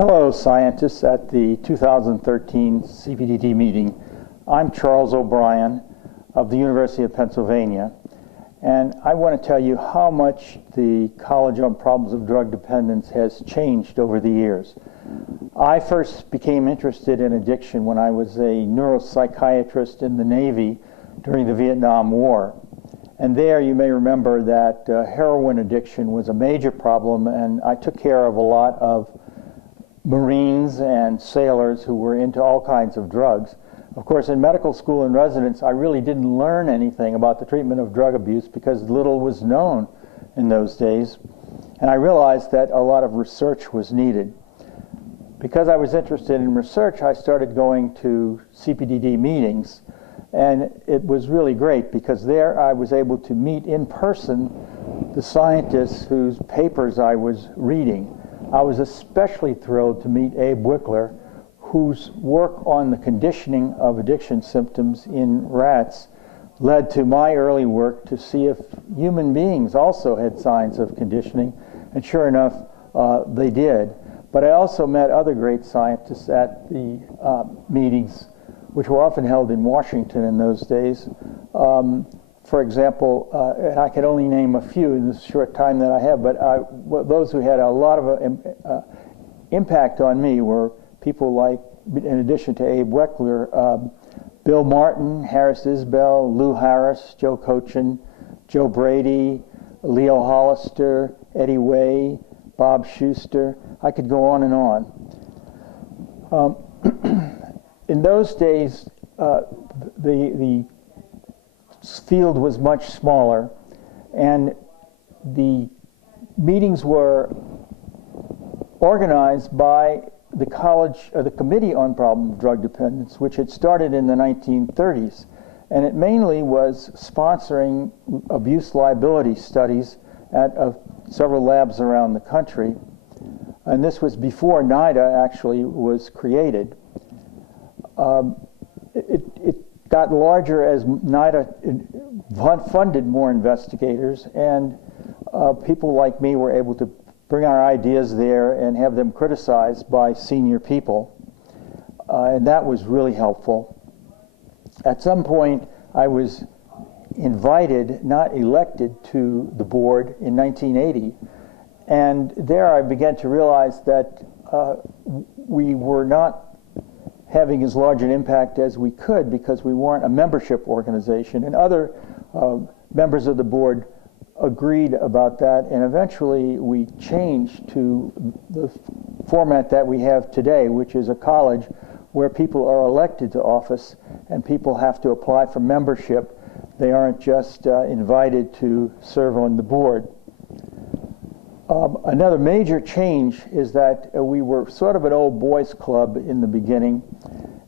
Hello, scientists at the 2013 CPDD meeting. I'm Charles O'Brien of the University of Pennsylvania, and I want to tell you how much the College on Problems of Drug Dependence has changed over the years. I first became interested in addiction when I was a neuropsychiatrist in the Navy during the Vietnam War. And there you may remember that heroin addiction was a major problem, and I took care of a lot of Marines and sailors who were into all kinds of drugs. Of course, in medical school and residence, I really didn't learn anything about the treatment of drug abuse because little was known in those days. And I realized that a lot of research was needed. Because I was interested in research, I started going to CPDD meetings. And it was really great because there I was able to meet in person the scientists whose papers I was reading. I was especially thrilled to meet Abe Wickler, whose work on the conditioning of addiction symptoms in rats led to my early work to see if human beings also had signs of conditioning, and sure enough, they did. But I also met other great scientists at the meetings, which were often held in Washington in those days. For example, and I can only name a few in this short time that I have, but those who had a lot of impact on me were people like, in addition to Abe Wickler, Bill Martin, Harris Isbell, Lou Harris, Joe Cochin, Joe Brady, Leo Hollister, Eddie Way, Bob Schuster. I could go on and on. In those days, the field was much smaller, and the meetings were organized by the college, the Committee on Problem of Drug Dependence, which had started in the 1930s, and it mainly was sponsoring abuse liability studies at several labs around the country, and this was before NIDA actually was created. It got larger as NIDA funded more investigators, and people like me were able to bring our ideas there and have them criticized by senior people, and that was really helpful. At some point, I was invited, not elected, to the board in 1980, and there I began to realize that we were not having as large an impact as we could because we weren't a membership organization, and other members of the board agreed about that, and eventually we changed to the format that we have today, which is a college where people are elected to office and people have to apply for membership. They aren't just invited to serve on the board. Another major change is that we were sort of an old boys club in the beginning,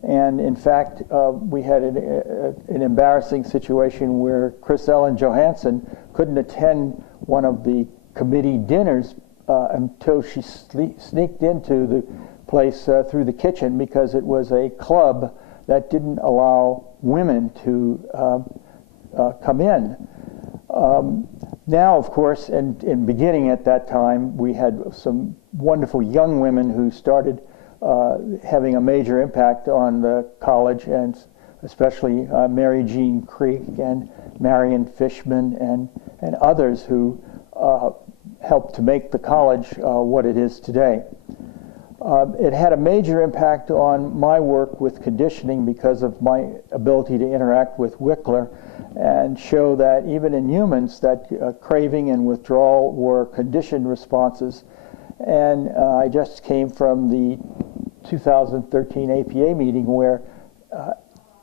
and in fact we had an embarrassing situation where Chris Ellen Johansson couldn't attend one of the committee dinners until she sneaked into the place through the kitchen, because it was a club that didn't allow women to come in. Now, of course, and beginning at that time, we had some wonderful young women who started having a major impact on the college, and especially Mary Jean Creek and Marion Fishman and others who helped to make the college what it is today. It had a major impact on my work with conditioning because of my ability to interact with Wickler and show that even in humans that craving and withdrawal were conditioned responses. And I just came from the 2013 APA meeting where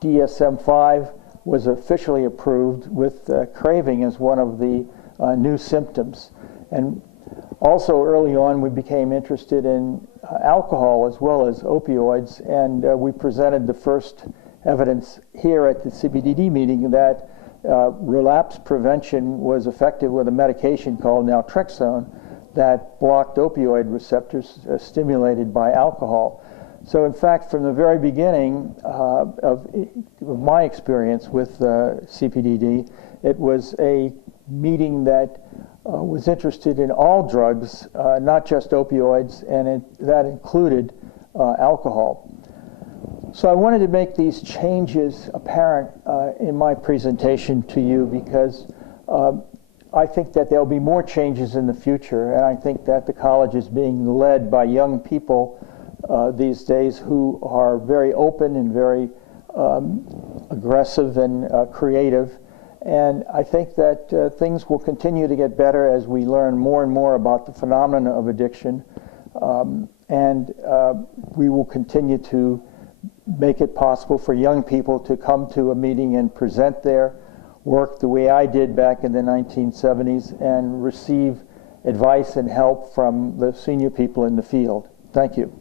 DSM-5 was officially approved with craving as one of the new symptoms. And also early on we became interested in alcohol as well as opioids, and we presented the first evidence here at the CPDD meeting that relapse prevention was effective with a medication called naltrexone that blocked opioid receptors stimulated by alcohol. So in fact, from the very beginning of my experience with CPDD, it was a meeting that was interested in all drugs, not just opioids, and that included alcohol. So I wanted to make these changes apparent in my presentation to you because I think that there'll be more changes in the future, and I think that the college is being led by young people these days who are very open and very aggressive and creative. And I think that things will continue to get better as we learn more and more about the phenomena of addiction. And we will continue to make it possible for young people to come to a meeting and present their work the way I did back in the 1970s and receive advice and help from the senior people in the field. Thank you.